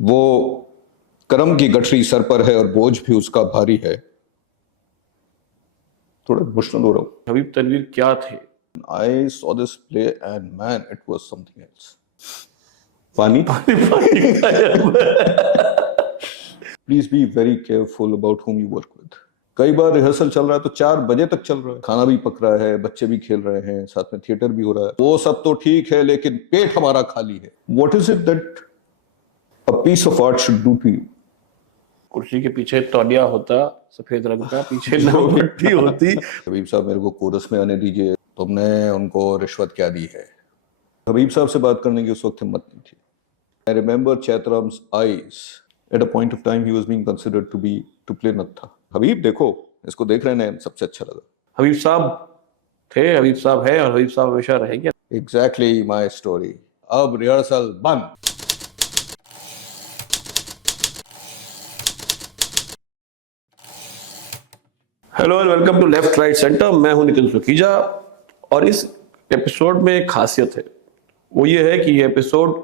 वो करम की गठरी सर पर है और बोझ भी उसका भारी है। थोड़ा इमोशनल हो रहा हूँ। हबीब तनवीर क्या थे? I saw this play and man, it was something else. पानी please be very careful about whom you work with. कई बार रिहर्सल चल रहा है तो 4 बजे तक चल रहा है, खाना भी पक रहा है, बच्चे भी खेल रहे हैं, साथ में थिएटर भी हो रहा है। वो सब तो ठीक है, लेकिन पेट हमारा खाली है। What is it that a piece of art should do to you? कुर्सी के पीछे तौलिया होता सफेद रंग का, पीछे नमक पट्टी होती। हबीब साहब मेरे को कोरस में आने दीजिए। तुमने उनको रिश्वत क्या दी है? हबीब साहब से बात करने की उस वक्त हिम्मत नहीं थी। I remember Chaitram's eyes. At a point of time, he was being considered to play Natha. हबीब देखो, इसको देख रहे हैं, सबसे अच्छा लगा। हबीब साहब थे, हबीब साहब है और हबीब साहब हमेशा रहेंगे। Exactly my story. अब रिहर्सल बंद। Hello and welcome to left right centre. मैं हूं नितिन सुखीजा और इस एपिसोड में एक खासियत है। वो ये है कि ये एपिसोड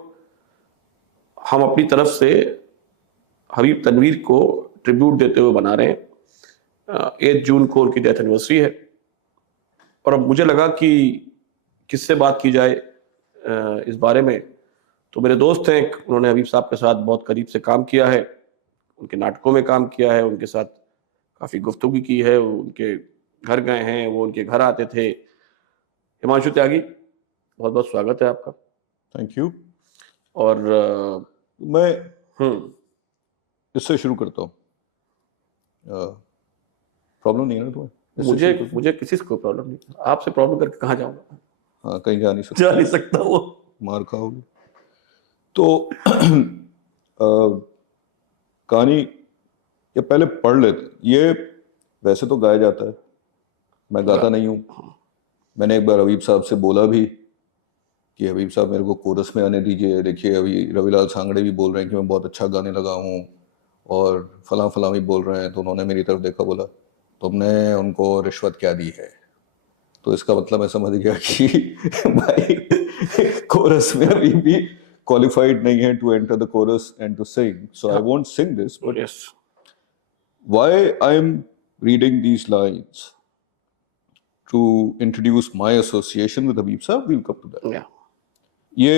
हम अपनी तरफ से हबीब तनवीर को ट्रिब्यूट देते हुए बना रहे हैं। 8 जून को उनकी डेथ एनिवर्सरी है और अब मुझे लगा कि किससे बात की जाए इस बारे में। तो मेरे दोस्त हैं, उन्होंने हबीब साहब के साथ बहुत करीब से काम किया है, उनके नाटकों में काम किया है, उनके साथ काफ़ी गुफ्तगू की है, उनके घर गए हैं, वो उनके घर आते थे। हिमांशु त्यागी, बहुत बहुत स्वागत है आपका। Thank you. और मैं इससे शुरू करता हूँ। प्रॉब्लम नहीं है ना तुम्हें? मुझे किसी से कोई प्रॉब्लम नहीं, आपसे प्रॉब्लम करके कहाँ जाऊँगा? हाँ, कहीं जा जा नहीं सकता, वो मार खाओगे। तो कहानी ये पहले पढ़ लेते। ये वैसे तो गाया जाता है, मैं गाता नहीं हूँ। मैंने एक बार हबीब साहब से बोला भी कि हबीब साहब मेरे को कोरस में आने दीजिए। देखिए अभी रविलाल सांगड़े भी बोल रहे हैं कि मैं बहुत अच्छा गाने लगा हूँ और फलां फलां भी बोल रहे हैं। तो उन्होंने मेरी तरफ देखा, बोला तुमने उनको रिश्वत क्या दी है? तो इसका मतलब मैं समझ गया कि भाई कोरस में अभी भी क्वालिफाइड नहीं है to enter the chorus and to sing. So I won't sing this, but yes, why I'm reading these lines to introduce my association with Habib Saab, we'll come to that. या ये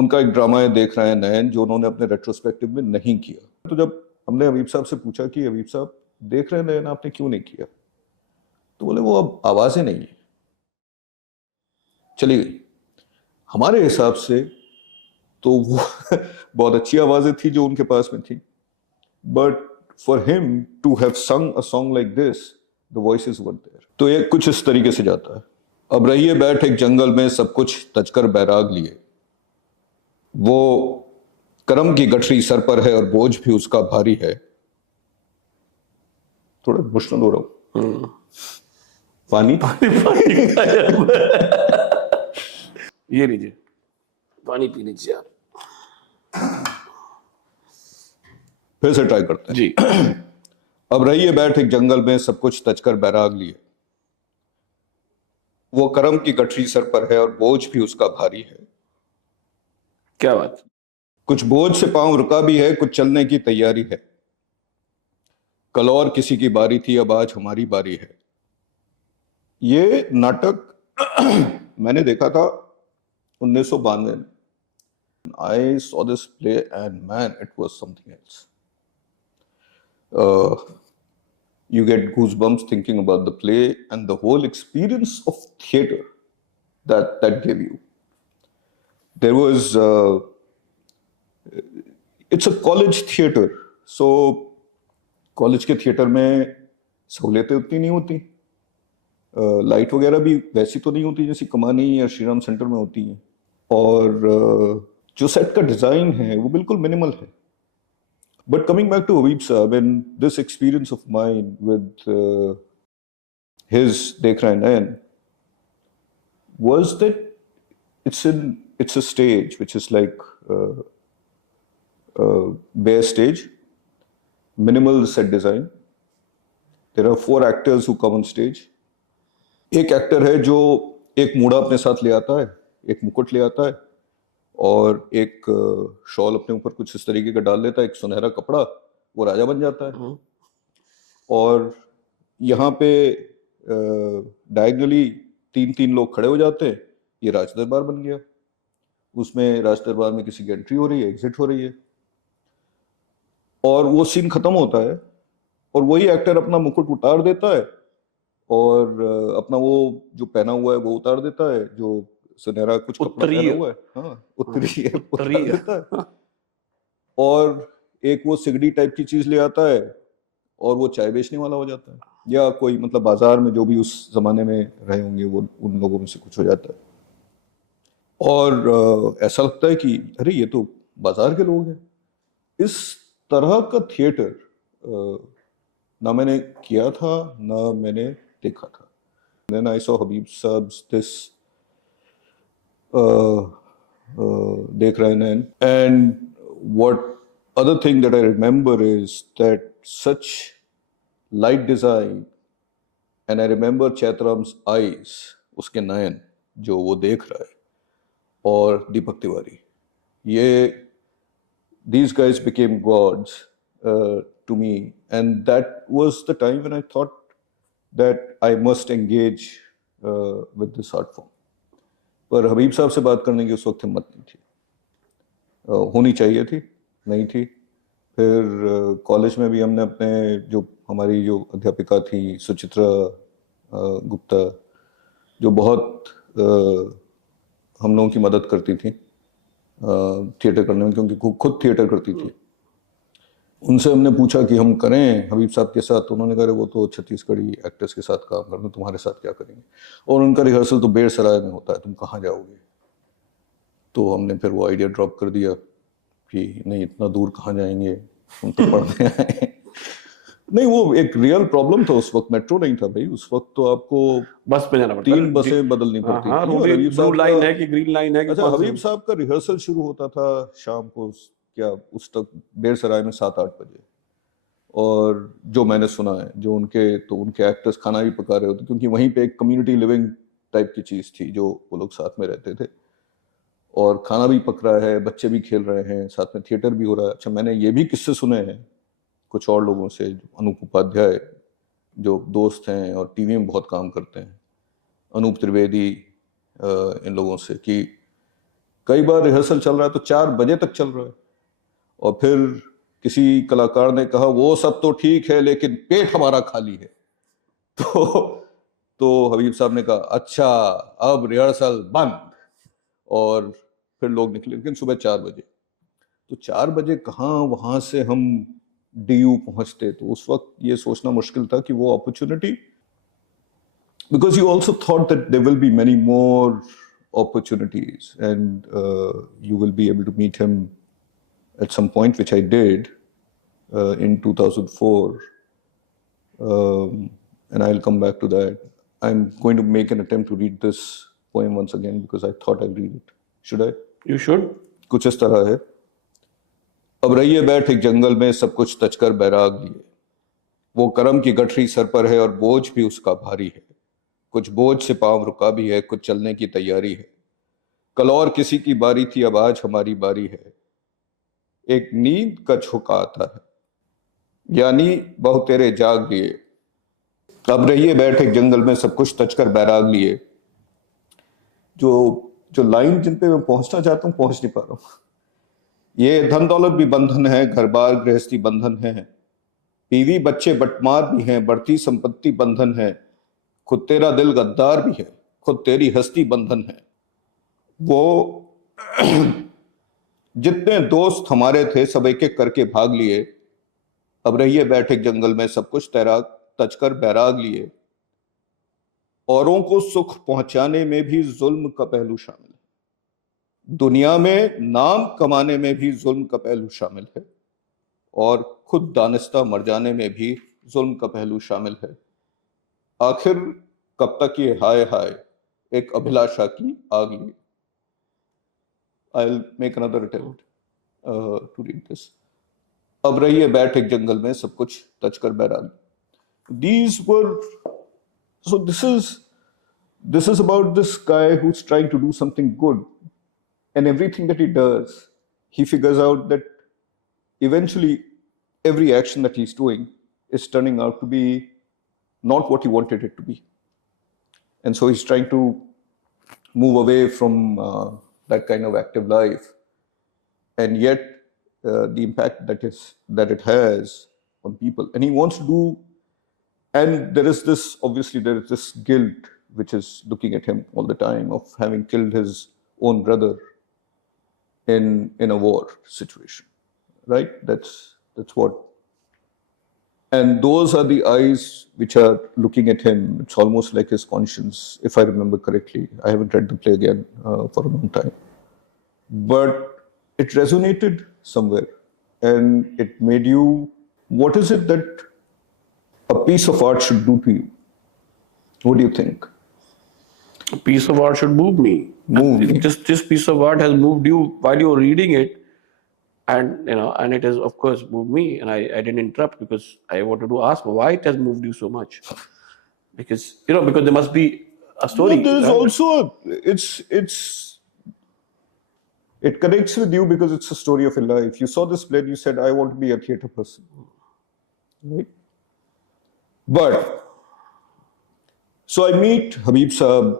उनका एक drama है, देख रहे हैं नयन, जो उन्होंने अपने रेट्रोस्पेक्टिव में नहीं किया। तो जब हमने हबीब साहब से पूछा कि हबीब साहब देख रहे हैं नयन, आपने क्यों नहीं किया? तो बोले वो अब आवाजें नहीं है, चली गई। हमारे हिसाब से तो वो बहुत अच्छी आवाजें थी जो उनके पास में थी, but for him to have sung a song like this, the voices weren't there. तो ये कुछ इस तरीके से जाता है। अब रहिए बैठ एक जंगल में, सब कुछ तजकर बैराग लिए। वो करम की गठरी सर पर है और बोझ भी उसका भारी है। थोड़ा इमोशनल हो रहा हूँ। पानी ये लीजिए, पानी पी लीजिए आप। फिर से ट्राई करते हैं जी। अब रहिए बैठ एक जंगल में, सब कुछ तजकर बैराग लिए। वो करम की गठरी सर पर है और बोझ भी उसका भारी है। क्या बात? कुछ बोझ से पांव रुका भी है, कुछ चलने की तैयारी है। कल और किसी की बारी थी, अब आज हमारी बारी है। ये नाटक मैंने देखा था 1992 में। I saw this play and man, it was something else. You get goosebumps thinking about the play and the whole experience of theater that gave you. There was it's a college theater, so college के theatre में सहूलियतें उतनी नहीं होती, light वगैरह भी वैसी तो नहीं होती जैसी कमानी या श्रीराम सेंटर में होती हैं, और जो सेट का डिजाइन है वो बिल्कुल मिनिमल है। But coming back to Habib Saab and this experience of mine with his Dekh Rahe Hain Nayan was that it's a stage which is like bare stage, minimal set design. There are 4 actors who come on stage. एक actor है जो एक मूड़ा अपने साथ ले आता है, एक मुकुट ले आता है, और एक शॉल अपने ऊपर कुछ इस तरीके का डाल लेता है, एक सुनहरा कपड़ा, वो राजा बन जाता है। और यहाँ पे डायगनली 3-3 लोग खड़े हो जाते हैं, ये राज दरबार बन गया। उसमें राज दरबार में किसी की एंट्री हो रही है, एग्जिट हो रही है, और वो सीन खत्म होता है और वही एक्टर अपना मुकुट उतार देता है और अपना वो जो पहना हुआ है वो उतार देता है, जो सुनहरा कुछ कपड़ा उत्तरीय। पहना हुआ है, हाँ उत्तरीय उतार उत्तरीय। देता है, और एक वो सिगड़ी टाइप की चीज ले आता है और वो चाय बेचने वाला हो जाता है, या कोई मतलब बाजार में जो भी उस जमाने में रहे होंगे वो उन लोगों में से कुछ हो जाता है। और ऐसा लगता है कि अरे ये तो बाजार के लोग हैं। इस तरह का थिएटर ना मैंने किया था ना मैंने देखा था। Then I saw Habib Sab's this देख रहे हैं, and what other thing that I remember is that such light design, and I remember Chaitram's eyes, उसके नयन जो वो देख रहा है, और दीपक तिवारी, ये these guys became gods to me, and that was the time when I thought that I must engage with this art form. पर हबीब साहब से बात करने की उस वक्त हिम्मत नहीं थी, होनी चाहिए थी, नहीं थी। फिर कॉलेज में भी हमने अपने जो हमारी जो अध्यापिका थी सुचित्रा गुप्ता, जो बहुत हम लोगों की मदद करती थी थिएटर करने में, क्योंकि खुद थिएटर करती थी, उनसे हमने पूछा कि हम करें हबीब साहब के साथ, तो उन्होंने कहा वो तो छत्तीसगढ़ी एक्टर्स के साथ काम कर दो, तुम्हारे साथ क्या करेंगे, और उनका रिहर्सल तो बेरसराय में होता है, तुम कहाँ जाओगे। तो हमने फिर वो आइडिया ड्रॉप कर दिया कि नहीं इतना दूर कहाँ जाएंगे, हम तो पढ़ने आए। नहीं, वो एक रियल प्रॉब्लम था उस वक्त, मेट्रो नहीं था भाई उस वक्त, तो आपको बस में जाना पड़ता 3 बसें बदलनी पड़ती थी। और हबीब ब्लू साहब लाइन का, है कि ग्रीन लाइन है कि अच्छा हबीब साहब का रिहर्सल शुरू होता था शाम को क्या उस तक बेरसराय में 7-8 बजे, और जो मैंने सुना है जो उनके एक्टर्स खाना भी पका रहे होते, क्योंकि वहीं पे एक कम्युनिटी लिविंग टाइप की चीज थी, जो वो लोग साथ में रहते थे, और खाना भी पक रहा है, बच्चे भी खेल रहे हैं, साथ में थिएटर भी हो रहा है। अच्छा, मैंने ये भी किस्से सुने हैं कुछ और लोगों से, अनूप उपाध्याय जो दोस्त हैं और टीवी में बहुत काम करते हैं, अनूप त्रिवेदी, इन लोगों से, कि कई बार रिहर्सल चल रहा है तो 4 बजे तक चल रहा है, और फिर किसी कलाकार ने कहा वो सब तो ठीक है लेकिन पेट हमारा खाली है, तो हबीब साहब ने कहा अच्छा अब रिहर्सल बंद, और फिर लोग निकले, लेकिन सुबह 4 बजे। तो 4 बजे कहाँ वहां से हम डीयू पहुंचते, तो उस वक्त ये सोचना मुश्किल था कि वो opportunity, because you also thought that there will be many more opportunities, and you will be able to meet him at some point, which I did in 2004, and I'll come back to that. I'm going to make an attempt to read this poem once again because I thought I'd read it. Should I? You should. कुछ इस तरह है। अब रहिए बैठ एक जंगल में सब कुछ तचकर बैराग लिए, वो करम की गठरी सर पर है और बोझ भी उसका भारी है, कुछ बोझ से पांव रुका भी है, कुछ चलने की तैयारी है, कल और किसी की बारी थी अब आज हमारी बारी है, एक नींद का झोंका आता है यानी बहु तेरे जाग लिए, अब रहिए बैठ एक जंगल में सब कुछ तचकर बैराग लिए। जो लाइन जिन पे मैं पहुंचना चाहता हूँ पहुंच नहीं पा रहा हूँ। ये धन दौलत भी बंधन है, घर बार गृहस्थी बंधन है, बीवी बच्चे बटमार भी हैं, बढ़ती संपत्ति बंधन है, खुद तेरा दिल गद्दार भी है, खुद तेरी हस्ती बंधन है। वो जितने दोस्त हमारे थे सब एक एक करके भाग लिए, अब रहिए बैठ एक जंगल में सब कुछ तचकर बैराग लिए, औरों को सुख पहुंचाने में भी जुल्म का पहलू शामिल है, दुनिया में नाम कमाने में भी जुल्म का पहलू शामिल है, और खुद दानिस्ता मर जाने में भी जुल्म का पहलू शामिल है। आखिर कब तक ये हाय हाय एक अभिलाषा की आग लिए। I'll make another attempt to read this. अब रहिए बैठ एक जंगल में सब कुछ तचकर बैराग। These were, so this is about this guy who's trying to do something good, and everything that he does, he figures out that eventually every action that he's doing is turning out to be not what he wanted it to be. And so he's trying to move away from that kind of active life. And yet the impact that it has on people. And he wants to do, and there is this guilt which is looking at him all the time of having killed his own brother in a war situation, right? That's what. And those are the eyes which are looking at him. It's almost like his conscience, if I remember correctly. I haven't read the play again for a long time. But it resonated somewhere, and it made you, what is it that a piece of art should do to you? What do you think? A piece of art should move me. This piece of art has moved you while you were reading it, and and it has of course moved me. And I didn't interrupt because I wanted to ask why it has moved you so much. Because because there must be a story. No, there is also it connects with you because it's a story of a life. You saw this play, you said, I want to be a theatre person. Right? But, so I meet Habib Saab,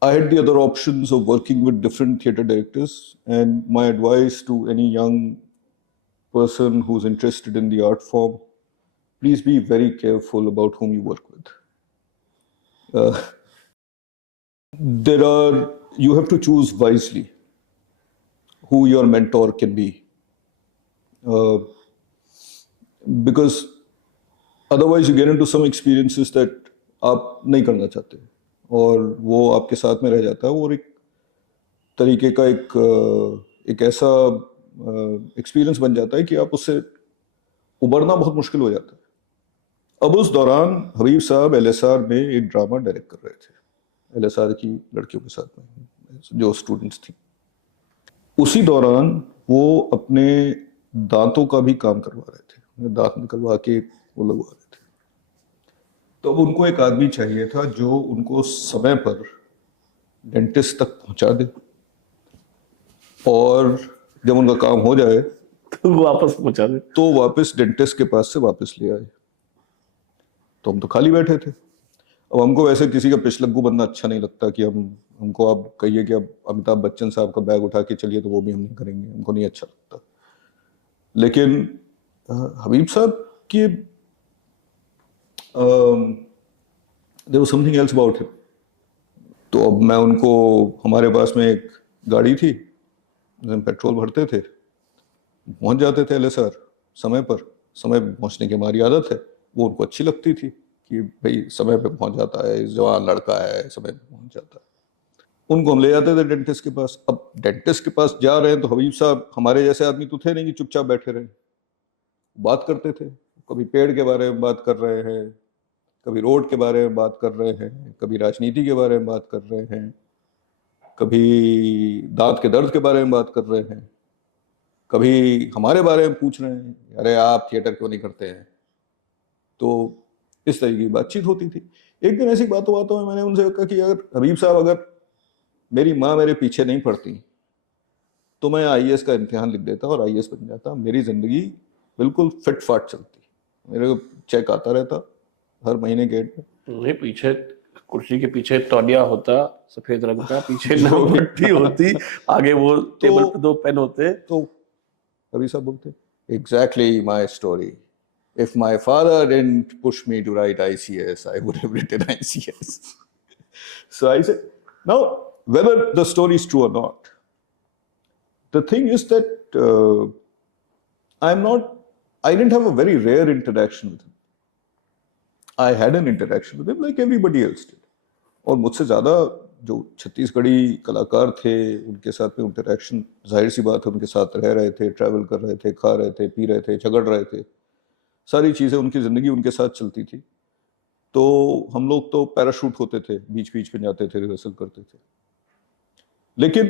I had the other options of working with different theatre directors, and my advice to any young person who's interested in the art form, please be very careful about whom you work with. You have to choose wisely who your mentor can be. Because otherwise you get into some experiences that आप नहीं करना चाहते और वो आपके साथ में रह जाता है और एक तरीके का एक ऐसा एक्सपीरियंस बन जाता है कि आप उससे उबरना बहुत मुश्किल हो जाता है। अब उस दौरान हबीब साहब LSR में एक ड्रामा डायरेक्ट कर रहे थे, LSR की लड़कियों के साथ में जो स्टूडेंट्स थी। उसी दौरान वो अपने दांतों का भी काम करवा रहे थे, दांत निकलवा के वो लगवा रहे थे। तो अब उनको एक आदमी चाहिए था जो उनको समय पर डेंटिस्ट तक पहुंचा दे और जब उनका काम हो जाए तो वापस पहुंचा दे, तो वापस डेंटिस्ट के पास से वापस ले आए। तो हम तो खाली बैठे थे। अब हमको वैसे किसी का पिछलग्गू बनना अच्छा नहीं लगता कि हमको आप कहिए कि अब अमिताभ बच्चन साहब का बैग उठा के चलिए, तो वो भी हम नहीं करेंगे, हमको नहीं अच्छा लगता। लेकिन हबीब साहब की there was something else about him. तो अब मैं उनको, हमारे पास में एक गाड़ी थी, हम पेट्रोल भरते थे, पहुंच जाते थे LSR समय पर। समय पे पहुंचने की हमारी आदत है, वो उनको अच्छी लगती थी कि भाई समय पे पहुंच जाता है, जवान लड़का है, समय पे पहुंच जाता है। उनको हम ले जाते थे डेंटिस्ट के पास। अब डेंटिस्ट के पास जा रहे हैं तो हबीब साहब हमारे जैसे आदमी तो थे नहीं कि चुपचाप बैठे रहे, बात करते थे। कभी पेड़ के बारे में बात कर रहे हैं, कभी रोड के बारे में बात कर रहे हैं, कभी राजनीति के बारे में बात कर रहे हैं, कभी दांत के दर्द के बारे में बात कर रहे हैं, कभी हमारे बारे में पूछ रहे हैं, अरे आप थिएटर क्यों नहीं करते हैं। तो इस तरह की बातचीत होती थी। एक दिन ऐसी बातों में मैंने उनसे कहा कि अगर हबीब साहब, अगर मेरी माँ मेरे पीछे नहीं पड़ती तो मैं IAS का इम्तिहान लिख देता और IAS बन जाता। मेरी जिंदगी बिल्कुल फिट फाट चलती, मेरे को चेक आता रहता हर महीने गेट में। पीछे कुर्सी के पीछे तौलिया होता सफेद रंग का, पीछे पट्टी होती, आगे वो टेबल पे 2 पेन होते। तो अभी सब बोलते, exactly my story, if my father didn't push me to write ICS, I would have written ICS. So I said, now whether the story is true or not, the thing is that I didn't have a very rare interaction with him. I had an interaction with him like everybody else did. और मुझसे ज़्यादा जो छत्तीसगढ़ी कलाकार थे उनके साथ में interaction, जाहिर सी बात है, उनके साथ रह रहे थे, ट्रैवल कर रहे थे, खा रहे थे, पी रहे थे, झगड़ रहे थे, सारी चीज़ें, उनकी ज़िंदगी उनके साथ चलती थी। तो हम लोग तो पैराशूट होते थे, बीच बीच में जाते थे, रिहर्सल करते थे। लेकिन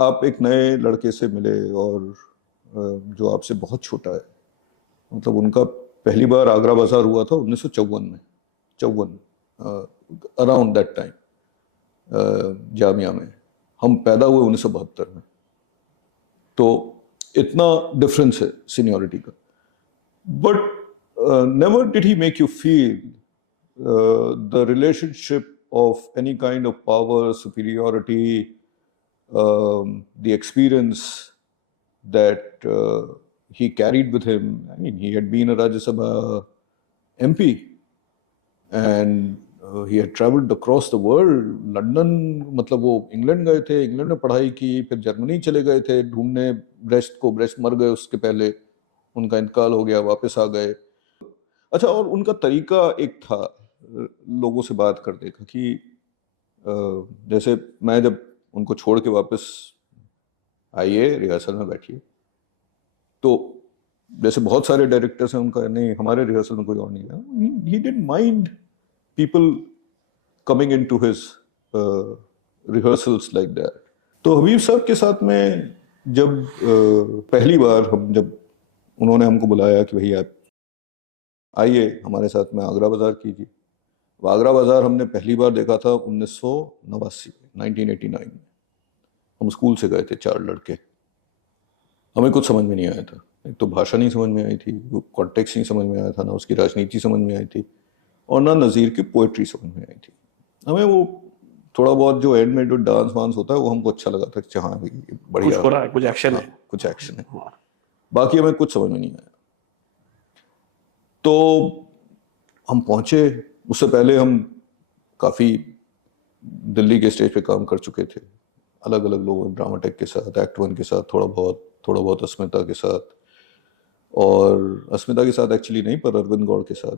आप एक नए लड़के से मिले और जो आपसे बहुत छोटा है, मतलब उनका पहली बार आगरा बाजार हुआ था 1954 में, 54 अराउंड दैट टाइम। जामिया में। हम पैदा हुए 1972 में, तो इतना डिफरेंस है सीनियरिटी का। But never did he make you feel the relationship of any kind of power, superiority, the experience that he carried with him. I mean, he had been a Rajya Sabha MP, and he had traveled across the world. London, मतलब वो England गए थे, England में पढ़ाई की, फिर Germany चले गए थे ढूंढने ब्रेस्ट को। ब्रेस्ट मर गए उसके पहले, उनका इंतकाल हो गया, वापस आ गए। अच्छा, और उनका तरीका एक था लोगों से बात करने का कि जैसे मैं जब उनको छोड़ के वापस आइए रिहर्सल में बैठिए, तो जैसे बहुत सारे डायरेक्टर्स हैं, उनका नहीं हमारे रिहर्सल में कोई और नहीं है। He didn't mind people coming into his rehearsals like that. तो हबीब साहब के साथ में जब पहली बार जब उन्होंने हमको बुलाया कि भैया आप आइए हमारे साथ में आगरा बाजार कीजिए। आगरा बाजार हमने पहली बार देखा था 1989 में। हम स्कूल से गए थे 4 लड़के। हमें कुछ समझ में नहीं आया था। एक तो भाषा नहीं समझ में आई थी, वो कॉन्टेक्स्ट नहीं समझ में आया था, ना उसकी राजनीति समझ में आई थी, और ना नज़ीर की पोएट्री समझ में आई थी। हमें वो थोड़ा बहुत जो एंड में जो डांस वांस होता है वो हमको अच्छा लगा था कि हाँ भाई बढ़िया, कुछ हो रहा है, कुछ एक्शन है, कुछ एक्शन है। बाकी हमें कुछ समझ में नहीं आया। तो हम पहुंचे, उससे पहले हम काफ़ी दिल्ली के स्टेज पे काम कर चुके थे, अलग अलग लोगों, ड्रामाटेक के साथ, एक्ट वन के साथ, थोड़ा बहुत अस्मिता के साथ, और अस्मिता के साथ एक्चुअली नहीं, पर अरविंद गौड़ के साथ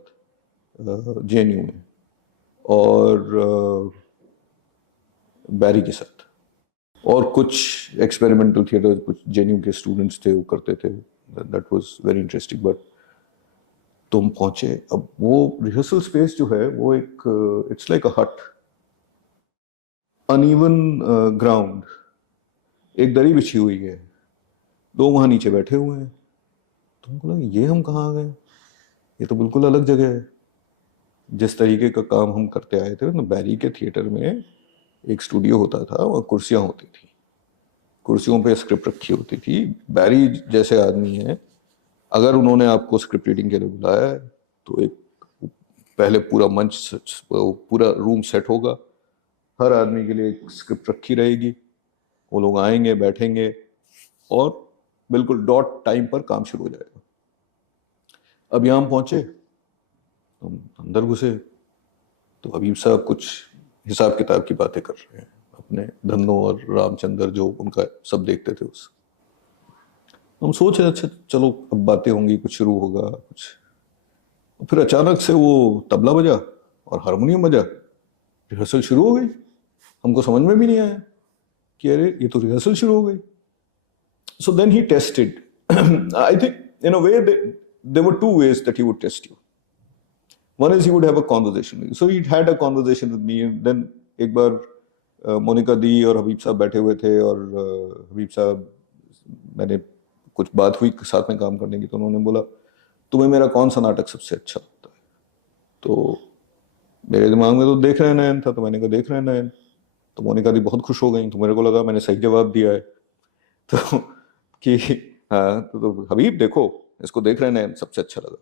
JNU में, और बैरी के साथ, और कुछ एक्सपेरिमेंटल थिएटर कुछ JNU के स्टूडेंट्स थे वो करते थे। That was very interesting. But तुम पहुंचे, अब वो रिहर्सल स्पेस जो है वो एक इट्स लाइक अ हट, अनइवन ग्राउंड, एक दरी बिछी हुई है, 2 वहां नीचे बैठे हुए हैं। तुमको लगा ये हम कहाँ आ गए, ये तो बिल्कुल अलग जगह है। जिस तरीके का काम हम करते आए थे ना, बैरी के थिएटर में एक स्टूडियो होता था, वहाँ कुर्सियाँ होती थी, कुर्सियों पे स्क्रिप्ट रखी होती थी। बैरी जैसे आदमी है, अगर उन्होंने आपको स्क्रिप्ट रीडिंग के लिए बुलाया है तो एक पहले पूरा मंच, पूरा रूम सेट होगा, हर आदमी के लिए एक स्क्रिप्ट रखी रहेगी, वो लोग आएंगे, बैठेंगे, और बिल्कुल डॉट टाइम पर काम शुरू हो जाएगा। अब यहाँ हम पहुंचे, हम अंदर घुसे, तो हबीब साहब कुछ हिसाब किताब की बातें कर रहे हैं अपने धन्नो और रामचंद्र, जो उनका सब देखते थे उस। हम सोच रहे अच्छा चलो अब बातें होंगी, कुछ शुरू होगा कुछ। फिर अचानक से वो तबला बजा और हारमोनियम बजा, रिहर्सल शुरू हो गई। हमको समझ में भी नहीं आया कि अरे ये तो रिहर्सल शुरू हो गई। So then he tested. I think in a way there were 2 ways that he would test you. One is he would have a conversation with you. So he had a conversation with me, and then एक बार मोनिका दी और हबीब साहब बैठे हुए थे, और हबीब साहब, मैंने कुछ बात हुई साथ में काम करने की, तो उन्होंने बोला तुम्हें मेरा कौन सा नाटक सबसे अच्छा लगता है। तो मेरे दिमाग में तो देख रहे नयन था, तो मैंने कहा देख रहे नयन। तो मोनिका दी बहुत खुश हो गई, तो मेरे को लगा मैंने सही जवाब दिया है, तो कि हाँ तो हबीब देखो इसको देख रहे नयन सबसे अच्छा लगा।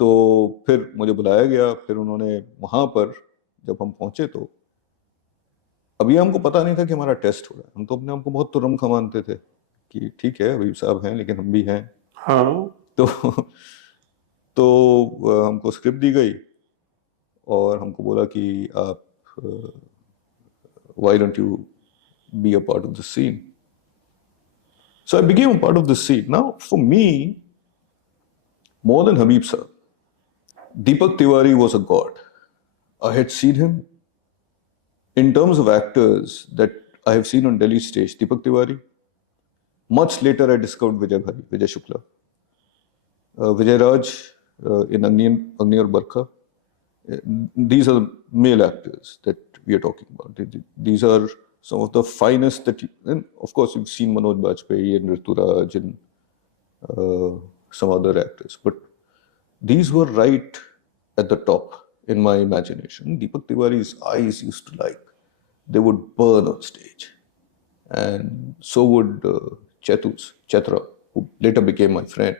तो फिर मुझे बुलाया गया, फिर उन्होंने वहाँ पर जब हम पहुँचे, तो अभी हमको पता नहीं था कि हमारा टेस्ट हो रहा है। हम तो अपने आपको बहुत तुरंखा मानते थे कि ठीक है हबीब साहब हैं लेकिन हम भी हैं। हाँ, तो हमको स्क्रिप्ट दी गई और हमको बोला कि आप why don't you be a part of the scene? So I became a part of the scene. Now, for me, more than Habib sir, Deepak Tiwari was a god. I had seen him in terms of actors that I have seen on Delhi stage. Deepak Tiwari. Much later, I discovered Vijay Shukla, Vijay Raj in Agni Aur Barkha. These are the male actors that we are talking about. These are some of the finest that and of course you've seen Manoj Bajpayee and Rituraj and some other actors, but these were right at the top. in my imagination, Deepak Tiwari's eyes used to they would burn on stage. And so would Chatra, who later became my friend.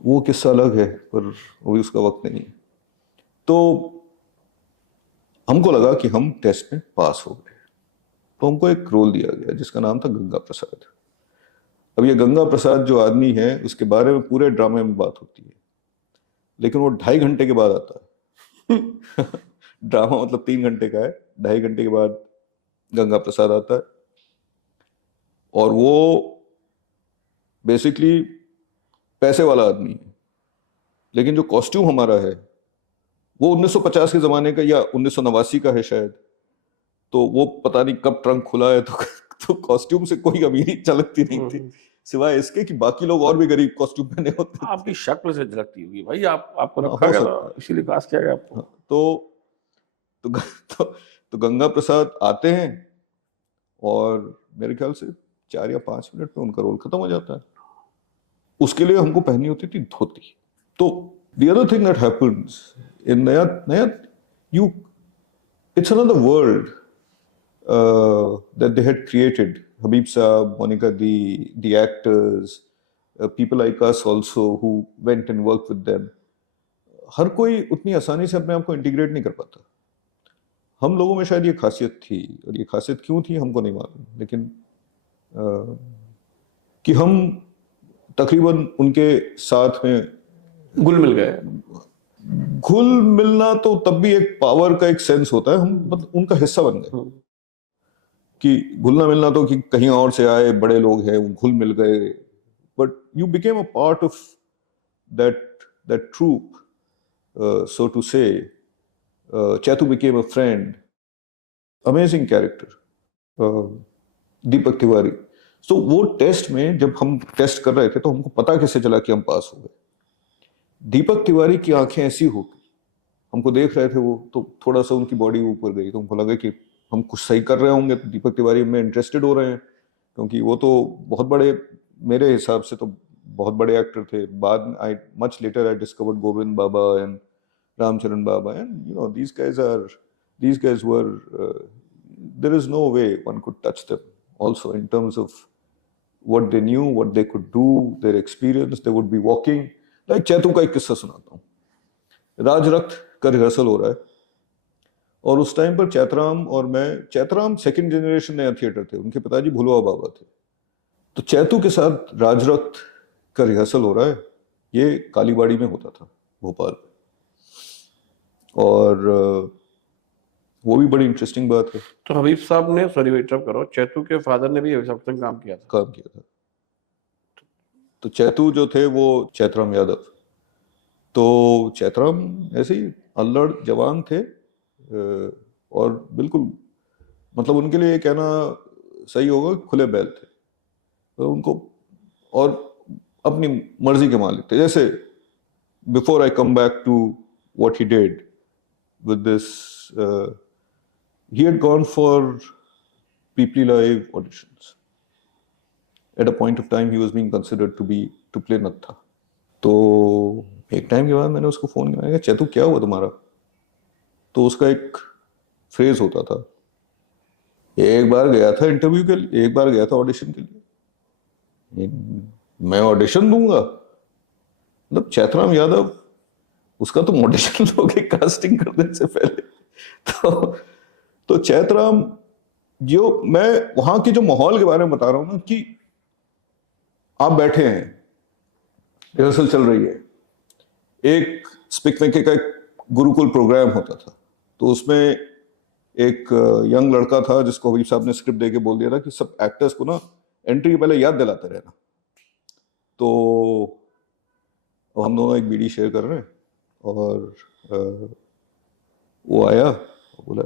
वो किस्सा अलग है, पर अभी उसका वक्त नहीं है. तो हमको लगा कि हम टेस्ट में पास हो गए, तो हमको एक रोल दिया गया जिसका नाम था गंगा प्रसाद. अब ये गंगा प्रसाद जो आदमी है, उसके बारे में पूरे ड्रामे में बात होती है, लेकिन वो 2.5 घंटे के बाद आता है. ड्रामा मतलब 3 घंटे का है, 2.5 घंटे के बाद गंगा प्रसाद आता है. और वो बेसिकली पैसे वाला आदमी है, लेकिन जो कॉस्ट्यूम हमारा है वो 1950 के ज़माने का या 1989 का है शायद. तो वो पता नहीं कब ट्रंक खुला है, तो कॉस्ट्यूम से कोई अमीरी झलकती नहीं थी, सिवाय इसके कि बाकी लोग और भी गरीब कॉस्ट्यूम पहने होते थे. आपकी शक्ल से झलकती होगी भाई, आपको रखा गया था, इसीलिए खास किया गया आपको. तो गंगा प्रसाद आते हैं और मेरे ख्याल से 4 या 5 मिनट में उनका रोल खत्म हो जाता है. उसके लिए हमको पहननी होती थी धोती. तो the other thing that happens in Naya, it's another world that they had created. Habib Saab, Monica the actors, people like us also who went and worked with them. हर कोई उतनी आसानी से अपने आप को इंटीग्रेट नहीं कर पाता. हम लोगों में शायद ये खासियत थी, और ये खासियत क्यों थी हमको नहीं मालूम, लेकिन कि हम तकरीबन उनके साथ में घुल मिल गए. घुल मिलना तो तब भी एक पावर का एक सेंस होता है, हम मतलब उनका हिस्सा बन गए. कि घुलना मिलना तो कि कहीं और से आए बड़े लोग हैं, वो घुल मिल गए, but you became a part of that troupe, so to say. Chetu became a friend. Amazing character. Deepak Tiwari. So वो टेस्ट में जब हम टेस्ट कर रहे थे तो हमको पता कैसे चला कि हम पास हो गए. दीपक तिवारी की आंखें ऐसी हो गई, हमको देख रहे थे वो, तो थोड़ा सा उनकी बॉडी ऊपर गई, तो हमको लगा कि हम कुछ सही कर रहे होंगे, तो दीपक तिवारी में इंटरेस्टेड हो रहे हैं, क्योंकि वो तो बहुत बड़े, मेरे हिसाब से तो बहुत बड़े एक्टर थे. बाद में much later I discovered Govind Baba and Ramcharan Baba, and these guys were there is no way one could touch them also in terms of what they knew, what they could do, their experience. They would be walking like Chaitu का एक किस्सा सुनाता हूँ. राजरक्त का rehearsal हो रहा है और उस टाइम पर चैतराम और मैं, चैतराम सेकंड जनरेशन नया थिएटर थे, उनके पिताजी भुलवा बाबा थे. तो चैतू के साथ राजरक्त का रिहर्सल हो रहा है. ये कालीबाड़ी में होता था, भोपाल. और वो भी बड़ी इंटरेस्टिंग बात है. तो हबीब साहब ने, सॉरी इंटरप्ट करो, चैतू के फादर ने भी हबीब साहब के संग काम किया था. तो चैतू जो थे वो चैतराम यादव. तो चैतराम ऐसे ही अल्लड़ जवान थे, और बिल्कुल मतलब उनके लिए कहना सही होगा, खुले बैल थे. तो उनको और अपनी मर्जी के मालिक थे. जैसे before I come back to what he did with this, he had gone for People Live auditions. At a point of time, he was being considered to play Natha. तो एक टाइम के बाद मैंने उसको फोन किया, चैतू क्या हुआ तुम्हारा? तो उसका एक फ्रेज होता था, एक बार गया था इंटरव्यू के लिए, एक बार गया था ऑडिशन के लिए, मैं ऑडिशन दूंगा? मतलब चैतराम यादव, उसका तो ऑडिशन लोगे कास्टिंग करने से पहले. तो चैतराम, जो मैं वहां के जो माहौल के बारे में बता रहा हूं ना, कि आप बैठे हैं, रिहर्सल चल रही है, एक स्पिकमेके का एक गुरुकुल प्रोग्राम होता था, तो उसमें एक यंग लड़का था जिसको हबीब साहब ने स्क्रिप्ट देके बोल दिया था कि सब एक्टर्स को ना एंट्री के पहले याद दिलाते रहना. तो हम दोनों एक बीड़ी शेयर कर रहे हैं और वो आया, बोला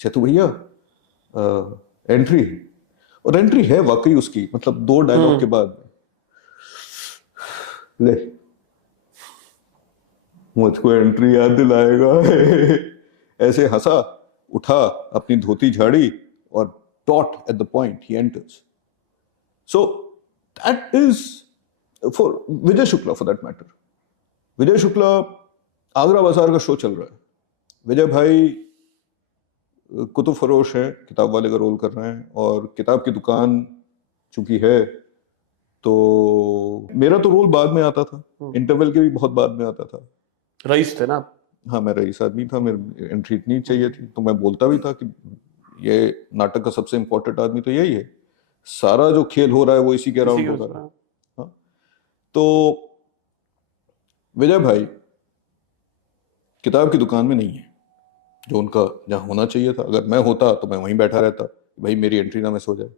चैतू भैया एंट्री. और एंट्री है वाकई उसकी, मतलब 2 डायलॉग के बाद, ले मुझको एंट्री याद दिलाएगा. ऐसे हंसा, उठा, अपनी धोती झाड़ी और dot at the point he enters. So that is for Vijay Shukla, for that matter. Vijay Shukla Agra Bazar का शो चल रहा है, विजय भाई कुतुब फरोश है, किताब वाले का रोल कर रहे हैं, और किताब की दुकान चूंकि है तो मेरा तो रोल बाद में आता था, इंटरवल के भी बहुत बाद में आता था। रईस थे ना आप? हाँ, मैं रईस आदमी था, मेरी एंट्री इतनी चाहिए थी, तो मैं बोलता भी था कि ये नाटक का सबसे इम्पोर्टेंट आदमी तो यही है, सारा जो खेल हो रहा है वो इसी के अराउंड हो रहा है। हाँ, तो विजय भाई किताब की दुकान में नहीं है, जो उनका जहाँ होना चाहिए था। अगर मैं होता तो मैं वहीं बैठा रहता, भाई मेरी एंट्री ना मिस हो जाए।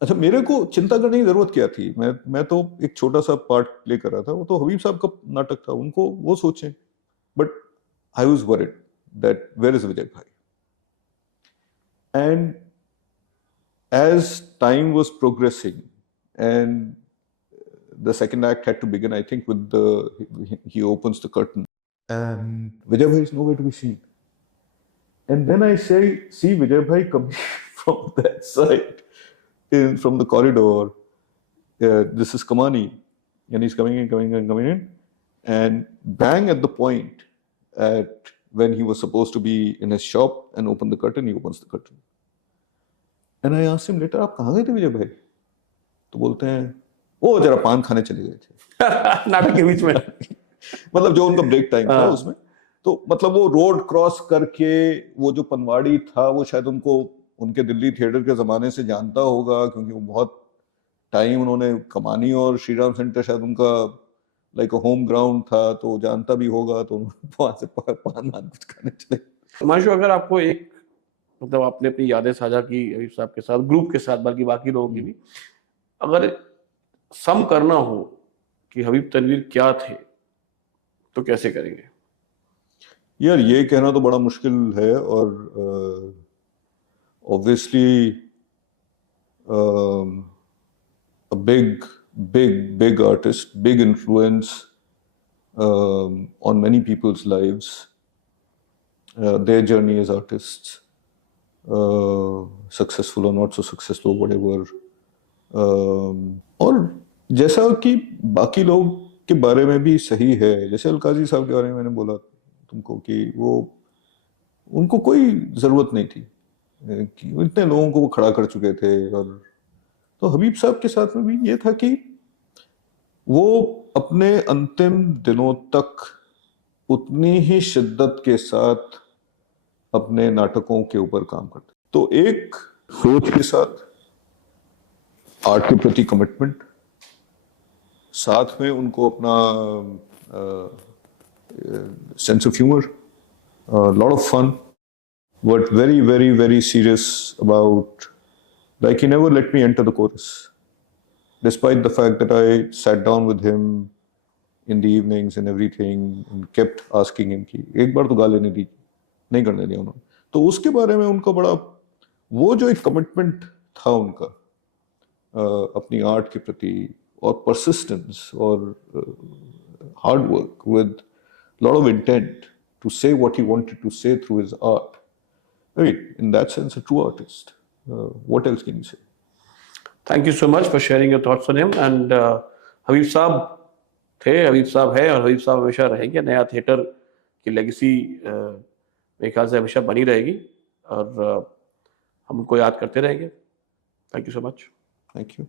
अच्छा, मेरे को चिंता करने की जरूरत क्या थी? मैं तो एक छोटा सा पार्ट प्ले कर रहा था, वो तो हबीब साहब का नाटक था, उनको वो सोचें। But I was worried that where is Vijay bhai. And as time was progressing and the second act had to begin, I think with he opens the curtain and Vijay Bhai is nowhere to be seen. And then I see Vijay Bhai coming from that side, from the corridor. This is Kamani, and he's coming in, and bang at the point at when he was supposed to be in his shop and open the curtain, he opens the curtain. And I asked him later, आप कहाँ गए थे विजय भाई? तो बोलते हैं वो जरा पान खाने चले गए थे नाटक के बीच में। मतलब जो उनका ब्रेक टाइम था उसमें, तो मतलब वो रोड क्रॉस करके वो जो पनवाड़ी था वो शायद उनको उनके दिल्ली थिएटर के जमाने से जानता होगा, क्योंकि वो बहुत टाइम उन्होंने कमानी और श्री राम सेंटर शायद उनका लाइक होम ग्राउंड था, तो जानता भी होगा, तो वहां से पान कुछ खाने चले। हिमांशु, अगर आपको एक मतलब आपने अपनी यादें साझा की हबीब साहब के साथ, ग्रुप के साथ, बल्कि बाकी लोगों की भी, अगर सम करना हो कि हबीब तनवीर क्या थे तो कैसे करेंगे? यार ये कहना तो बड़ा मुश्किल है, और obviously a big artist, big influence on many people's lives, their journey as artists, successful or not so successful, whatever. और जैसा कि बाकी लोग के बारे में भी सही है, जैसे अलकाजी साहब के बारे में मैंने बोला तुमको कि वो उनको कोई जरूरत नहीं थी, कि इतने लोगों को वो खड़ा कर चुके थे। और तो हबीब साहब के साथ में भी ये था कि वो अपने अंतिम दिनों तक उतनी ही शिद्दत के साथ अपने नाटकों के ऊपर काम करते। तो एक सोच के साथ, आर्ट के प्रति कमिटमेंट, साथ में उनको अपना sense of humour, lot of fun, but very very very serious about, like he never let me enter the chorus, despite the fact that I sat down with him in the evenings and everything and kept asking him कि एक बार तो गा लेने दी, नहीं करने दिया उन्होंने। तो उसके बारे में उनका बड़ा वो जो एक कमिटमेंट था उनका अपनी आर्ट के प्रति, और परसिस्टेंस और hard work with lot of intent to say what he wanted to say through his art, I mean, in that sense, a true artist. What else can you say? Thank you so much for sharing your thoughts on him. And हबीब साहब थे, हबीब साहब है, और हबीब साहब हमेशा रहेंगे। नया theatre की लेगेसी मेरे ख्याल से हमेशा बनी रहेगी, और हम उनको याद करते रहेंगे। Thank you so much. Thank you.